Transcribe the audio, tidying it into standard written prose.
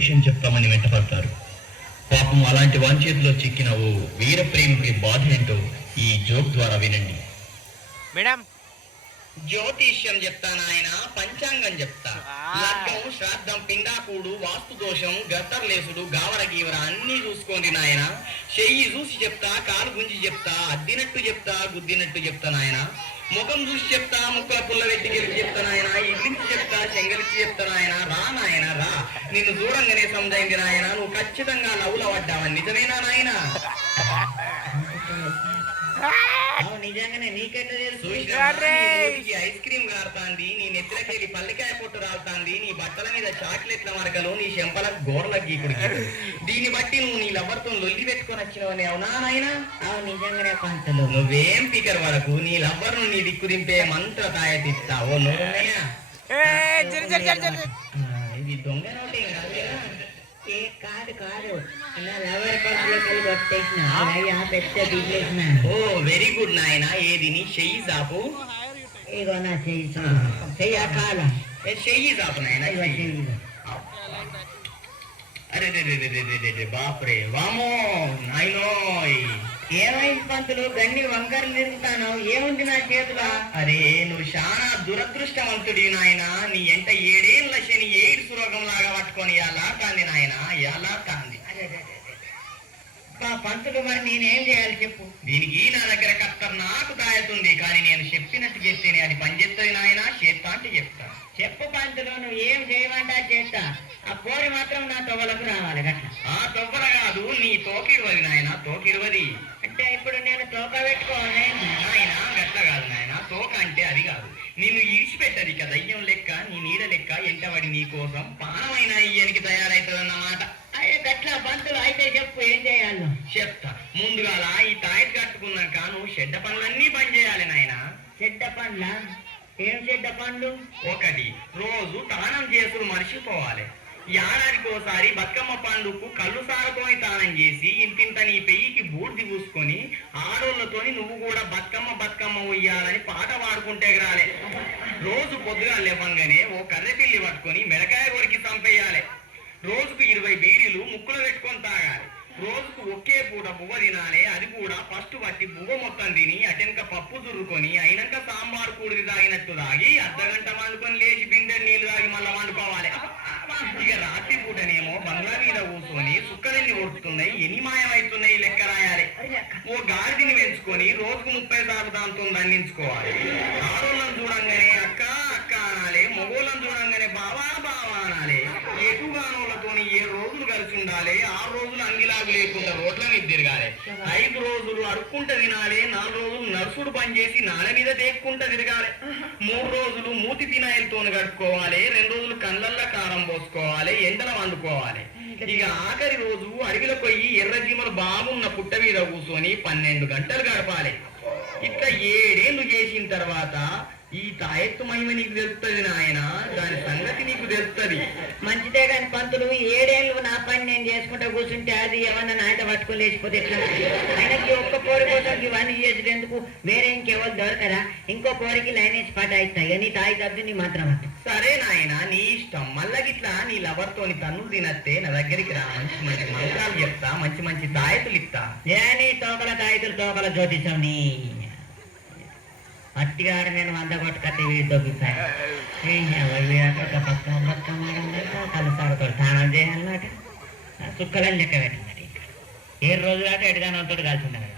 జ్యోతిష్యం చెప్తామని వెంటపడతారు. పాపం అలాంటి వాని చేతిలో చిక్కిన ఓ వీర ప్రేమికుడి బాధ ఏంటో ఈ జోక్ ద్వారా వినండి. మేడం జ్యోతిష్యం చెప్తానాయన, పంచాంగం చెప్తా. లగ్గం, శ్రాద్ధం, పిండాకుడు, వాస్తు దోషం, గత్తర్లేసుడు, గావర గీవర అన్ని చూసుకోండి నాయన. చెయ్యి చూసి చెప్తా, కాలు గుంజి చెప్తా, అద్దినట్టు చెప్తా, గుద్దినట్టు చెప్తా నాయన. ముఖం చూసి చెప్తా, ముక్కల పుల్ల వెట్టి గెలిచి చెప్తా నాయన. ఇడ్లించి చెప్తా, చెంగలిచి చెప్తా నాయన. రా నాయన రా, నిన్ను దూరంగానే సమజైంది నాయన. నువ్వు ఖచ్చితంగా లవ్వుల పడ్డావని నిజమేనా నాయన? నిజంగానే నీకెట్లా తెలుసు? ఐస్ క్రీమ్ గారుతాంది, నీ నెత్తిలకెళ్ళి పల్లికాయ పొట్టు రాలుతాంది, నీ బట్టల మీద చాక్లెట్ల మరకలు, నీ చెంపల గోర్ల గీకుడికి. దీన్ని బట్టి నువ్వు నీ లవ్వర్తో లొల్లి పెట్టుకొని వచ్చినవని అవునా నాయనా? నిజంగానే పంటలు. నువ్వేం పికర్ వరకు నీ లవ్వర్ ను నీ దిక్కు దింపే మంత్ర తాయతిస్తావో నువ్వున్నాయా? ఇది దొంగ నోటే కాదు కాదు, నా లవర్ పంటలు కొట్టేసిన పెద్ద తీసేసిన. ఓ వెరీ గుడ్ నాయన. ఏది నీ చెయ్యి సాపు? ఇగో నా చెయ్యి చెయ్య కాల చెయ్యి సాపు నాయన. అరే బాపురే వామో నాయనోయ్. ఏమైంది పంతులు, గన్ని వంకరలు తిరుగుతాను, ఏముంది నా చేతుల? అరే నువ్వు చాలా దురదృష్టవంతుడి నాయన. నీ ఎంట 7 ఏళ్ల శని ఎయిడ్స్ రోగం లాగా పట్టుకొని ఎలా కాంది నాయన, ఎలా కాంది. పంతులు మరి నేనేం చేయాలి చెప్పు? దీనికి నా దగ్గర కత్తర్ నాకు తాయతుంది, కానీ నేను చెప్పినట్టు చెప్తేనే అది పనిచేస్తుంది నాయన. చేస్తా అంటే చెప్తా. చెప్పు పంతులు, నువ్వు ఏం చేయమంటా చేస్తా. ఆ పోరి మాత్రం నా తొవ్వలకు రావాలి గట్ల. ఆ తొవ్వల కాదు, నీ తోకిరువది నాయన, తోకిరువది. అంటే ఇప్పుడు నేను తోక పెట్టుకోవాలి నాయన? గట్ల కాదు నాయన, తోక అంటే అది కాదు. నిన్ను ఇడిచిపెట్టది కదా దయ్యం లెక్క, నీ నీడ లెక్క ఎంటబడి నీ కోసం పానమైన ఇయ్యనికి తయారైతుందన్నమాట. అయ్యే గట్ల పంతులు అయితే చెప్పు, ఏం చేయాలి? చెప్తా. ముందుగా ఈ తాయిట్ కట్టుకున్నాక నువ్వు చెడ్డ పనులన్నీ పని చేయాలి నాయన. చెడ్డ పనుల? ఏం చెడ్డ పనులు? ఒకటి, రోజు తానం చేసుడు మర్చిపోవాలి. ఏడాదికి ఒకసారి బతుకమ్మ పండుగకు కళ్ళు సారతోని తానం చేసి ఇంతింత నీ పెయ్యికి బూర్ది పూసుకొని ఆడోళ్లతోని నువ్వు కూడా బతుకమ్మ బతుకమ్మ ఉయ్యాలని పాట పాడుకుంటే రాలే. రోజు పొద్దుగా లేవంగానే ఓ కర్రెపిల్లి పట్టుకొని మెడకాయ కొరికి చంపేయాలి. రోజుకు 20 బీడీలు ముక్కులు పెట్టుకొని తాగాలి. రోజుకు ఒకే పూట బువ్వ తినాలి, అది కూడా ఫస్ట్ పట్టి బువ్వ మొత్తం తిని అటెనక పప్పు చురుకొని అయినాక సాంబార్ కూడిది తాగినట్టు తాగి అర్ధగంట వండుకొని లేచి బిందె నీళ్లు తాగి మళ్ళా వండుకోవాలి. ఇక రాత్రి పూటనేమో బంగ్లా మీద కూర్చొని సుక్కలెన్ని కొడుతున్నాయి, ఎన్ని మాయమవుతున్నాయి లెక్క రాయాలి. ఓ గాడిని పెంచుకొని రోజుకు 30 సార్లు దాంతో దండించుకోవాలి. ఆడోళ్ళని చూడంగానే అక్క అక్క అనాలి, మగోళ్ళని చూడంగానే బావా బావా అనాలి. ఎటుగానోళ్ళతోని 7 రోజులు కలిసి ఉండాలి. 6 రోజులు అంగిలాగు లేకుండా రోడ్ల మీద తిరగాలి. 5 రోజులు అడుక్కుంటూ తినాలి. 4 రోజులు నర్సుడు పని చేసి నాల మీద దేక్కుంటూ తిరగాలి. 3 రోజులు మూతి తినాయిలతో కట్టుకోవాలి. 2 రోజులు కళ్ళల్లో కారం పోసుకోవాలి, ఎండల వండుకోవాలి. ఇక ఆఖరి రోజు అడవిలో పోయి ఎర్రజీమలు బాగున్న పుట్ట మీద కూర్చొని 12 గంటలు గడపాలి. ఇట్లా 7 ఏళ్ళు చేసిన తర్వాత ఈ తాయెత్తు మహిమ నీకు తెలుస్తుంది నాయన, దాని సంగతి నీకు తెలుస్తుంది. మంచిదే కాని పంతులు, 7 ఏళ్ళు నా పని నేను చేసుకుంటా కూర్చుంటే అది ఏమన్నా నాయట పట్టుకొని లేచిపోతే ఎట్లా? ఆయనకి ఒక్క పోరి కోసం ఇవన్నీ చేసేందుకు వేరే ఇంకెవరు దొరకరా? ఇంకో పోరికి లైన్ వేసి పాట అవుతాయి, నీ తాయి తద్దు నీ మాత్రం. సరే నాయన, నీ ఇష్టం. మళ్ళా గిట్లా నీ లవర్తోని తన్నులు తినస్తే నా దగ్గరికి రా, మంచి మంచి మంత్రాలు చెప్తా, మంచి మంచి తాయెతులు ఇస్తా. ఏ నీ తోకల తాయెతులు తోకల జ్యోతిషం నీ పట్టిగారు నేను 100 కొట్టుకత్తే వీడితో కలుసారుతో స్నానం చేయాలన్నట, సుక్కలని లెక్క పెట్టినట్టు. 7 రోజులు అట ఎటుగానే తోటి కలిసి ఉండదు.